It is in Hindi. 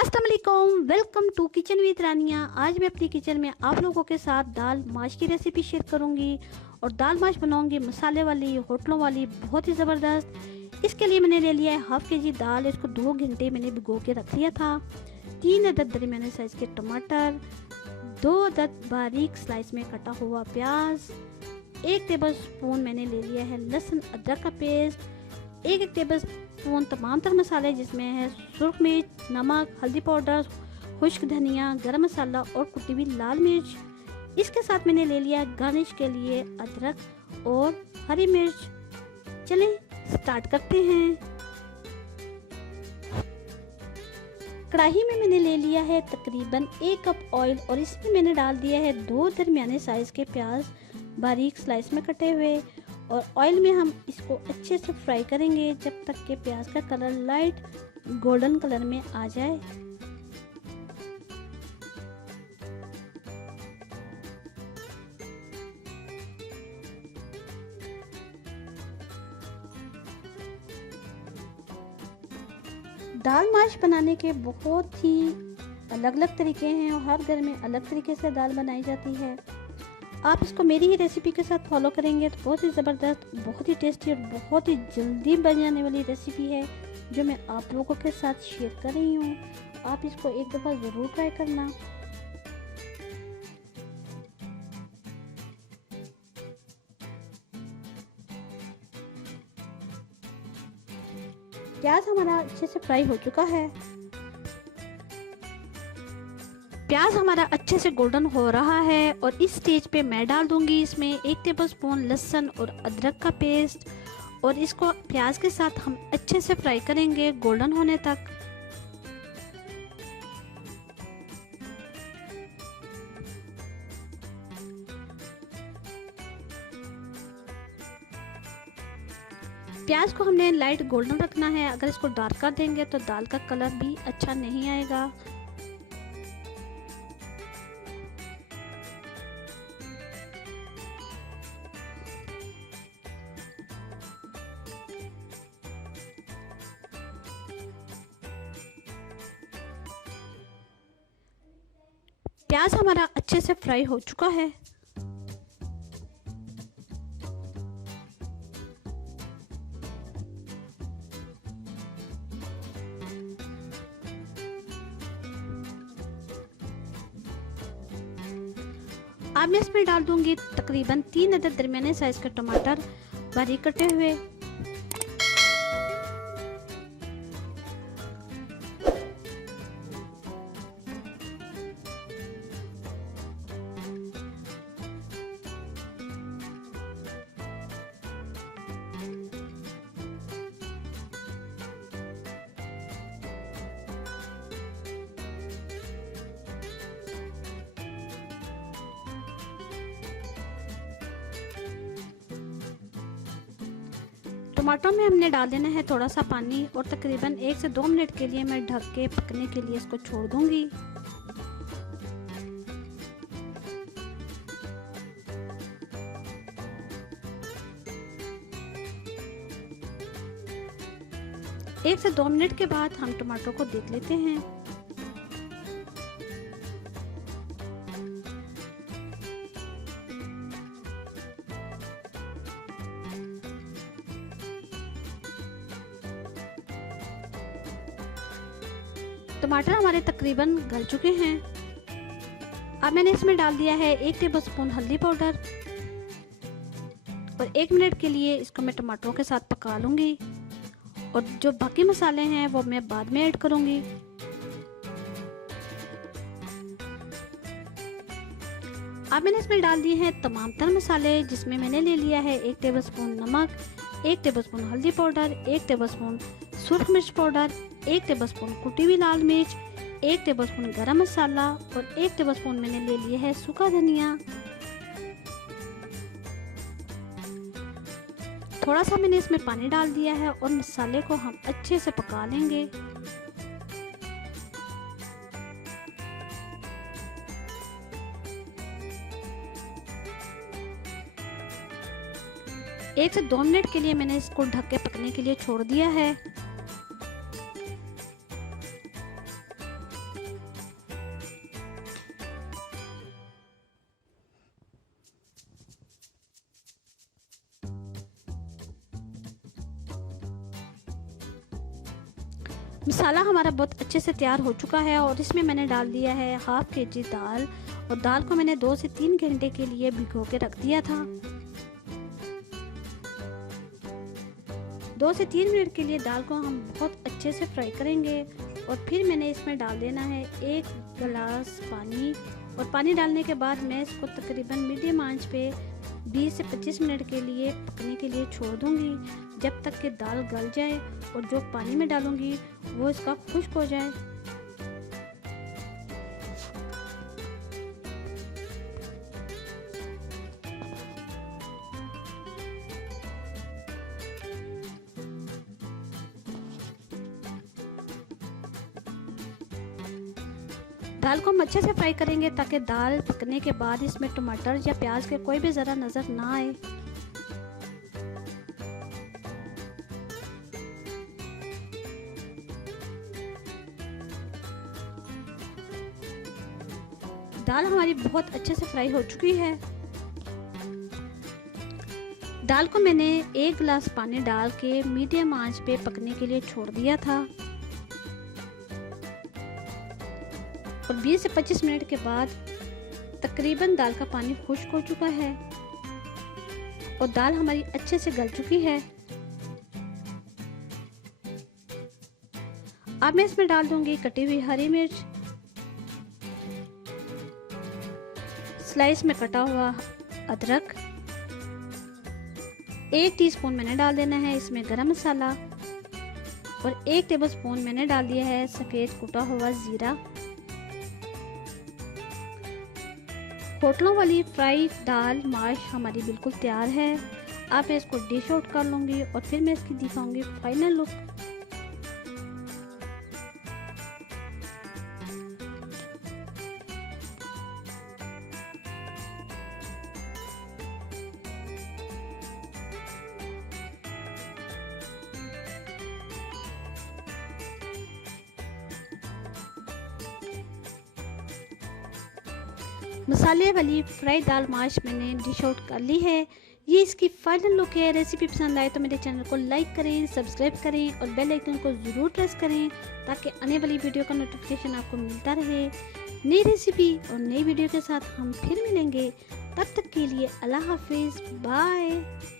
अस्सलाम वालेकुम, वेलकम टू किचन विद रानिया। आज मैं अपनी किचन में आप लोगों के साथ दाल माश की रेसिपी शेयर करूंगी और दाल माश बनाऊंगी मसाले वाली, होटलों वाली, बहुत ही ज़बरदस्त। इसके लिए मैंने ले लिया है हाफ के जी दाल। इसको 2 घंटे मैंने भिगो के रख लिया था। 3 अदद दरमियाने साइज़ के टमाटर, 2 अदद बारीक स्लाइस में कटा हुआ प्याज, 1 टेबल स्पून मैंने ले लिया है लहसुन अदरक का पेस्ट, 1 टेबल स्पून तमाम तर मसाले जिसमें है सुर्ख मिर्च, नमक, हल्दी पाउडर, खुश्क धनिया, गरम मसाला और कुटी हुई लाल मिर्च। इसके साथ मैंने ले लिया गार्निश के लिए अदरक और हरी मिर्च। चलें स्टार्ट करते हैं। कढ़ाई में मैंने ले लिया है तकरीबन 1 कप ऑयल और इसमें मैंने डाल दिया है 2 दरमियाने साइज़ के प्याज बारीक स्लाइस में कटे हुए। और ऑयल में हम इसको अच्छे से फ्राई करेंगे जब तक कि प्याज का कलर लाइट गोल्डन कलर में आ जाए। दाल माश बनाने के बहुत ही अलग अलग तरीके हैं और हर घर में अलग तरीके से दाल बनाई जाती है। आप इसको मेरी ही रेसिपी के साथ फॉलो करेंगे तो बहुत ही ज़बरदस्त, बहुत ही टेस्टी और बहुत ही जल्दी बन जाने वाली रेसिपी है जो मैं आप लोगों के साथ शेयर कर रही हूँ। आप इसको एक दफ़ा ज़रूर ट्राई करना। प्याज हमारा अच्छे से फ्राई हो चुका है। प्याज हमारा अच्छे से गोल्डन हो रहा है और इस स्टेज पे मैं डाल दूंगी इसमें 1 टेबलस्पून लहसुन और अदरक का पेस्ट और इसको प्याज के साथ हम अच्छे से फ्राई करेंगे गोल्डन होने तक। प्याज को हमने लाइट गोल्डन रखना है। अगर इसको डार्क कर देंगे तो दाल का कलर भी अच्छा नहीं आएगा। प्याज हमारा अच्छे से फ्राई हो चुका है। अब मैं इसमें डाल दूंगी तकरीबन 3 अदद दरमियाने साइज के टमाटर बारीक कटे हुए। टमाटर में हमने डाल देना है थोड़ा सा पानी और तकरीबन 1 से 2 मिनट के लिए मैं ढक के पकने के लिए इसको छोड़ दूंगी। एक से 2 मिनट के बाद हम टमाटर को देख लेते हैं। टमाटर हमारे तकरीबन गल चुके हैं। अब मैंने इसमें डाल दिया है 1 टेबलस्पून हल्दी पाउडर और 1 मिनट के लिए इसको मैं टमाटरों के साथ पका लूंगी और जो बाकी मसाले हैं वो मैं बाद में ऐड करूंगी। अब मैंने इसमें डाल दिए हैं तमाम तर मसाले जिसमें मैंने ले लिया है 1 टेबलस्पून नमक, 1 टेबलस्पून हल्दी पाउडर, 1 टेबलस्पून सुर्ख मिर्च पाउडर, 1 टेबलस्पून कुटी हुई लाल मिर्च, 1 टेबलस्पून गरम मसाला और 1 टेबलस्पून मैंने ले लिया है सूखा धनिया। थोड़ा सा मैंने इसमें पानी डाल दिया है और मसाले को हम अच्छे से पका लेंगे। एक से 2 मिनट के लिए मैंने इसको ढक के पकने के लिए छोड़ दिया है। मसाला हमारा बहुत अच्छे से तैयार हो चुका है और इसमें मैंने डाल दिया है हाफ kg दाल। और दाल को मैंने 2 से 3 घंटे के लिए भिगो के रख दिया था। 2 से 3 मिनट के लिए दाल को हम बहुत अच्छे से फ्राई करेंगे। और फिर मैंने इसमें डाल देना है 1 गिलास पानी। और पानी डालने के बाद मैं इसको तकरीबन मीडियम आंच पे 20 से 25 मिनट के लिए पकने के लिए छोड़ दूंगी, जब तक कि दाल गल जाए और जो पानी में डालूंगी वो इसका खुश्क हो जाए। दाल को हम अच्छे से फ्राई करेंगे ताकि दाल पकने के बाद इसमें टमाटर या प्याज के कोई भी ज़रा नज़र ना आए। दाल हमारी बहुत अच्छे से फ्राई हो चुकी है। दाल को मैंने 1 गिलास पानी डाल के मीडियम आंच पे पकने के लिए छोड़ दिया था। और 20 से 25 मिनट के बाद तकरीबन दाल का पानी खुश्क हो चुका है और दाल हमारी अच्छे से गल चुकी है। अब मैं इसमें डाल दूंगी कटी हुई हरी मिर्च, स्लाइस में कटा हुआ अदरक, 1 टीस्पून मैंने डाल देना है इसमें गरम मसाला और 1 टेबलस्पून मैंने डाल दिया है सफ़ेद कुटा हुआ ज़ीरा। होटलों वाली फ्राई दाल माश हमारी बिल्कुल तैयार है। अब मैं इसको डिश आउट कर लूँगी और फिर मैं इसकी दिखाऊंगी फाइनल लुक। मसाले वाली फ्राई दाल माश मैंने डिश आउट कर ली है। ये इसकी फाइनल लुक है। रेसिपी पसंद आए तो मेरे चैनल को लाइक करें, सब्सक्राइब करें और बेल आइकन को ज़रूर प्रेस करें ताकि आने वाली वीडियो का नोटिफिकेशन आपको मिलता रहे। नई रेसिपी और नई वीडियो के साथ हम फिर मिलेंगे। तब तक के लिए अल्लाह हाफिज़, बाय।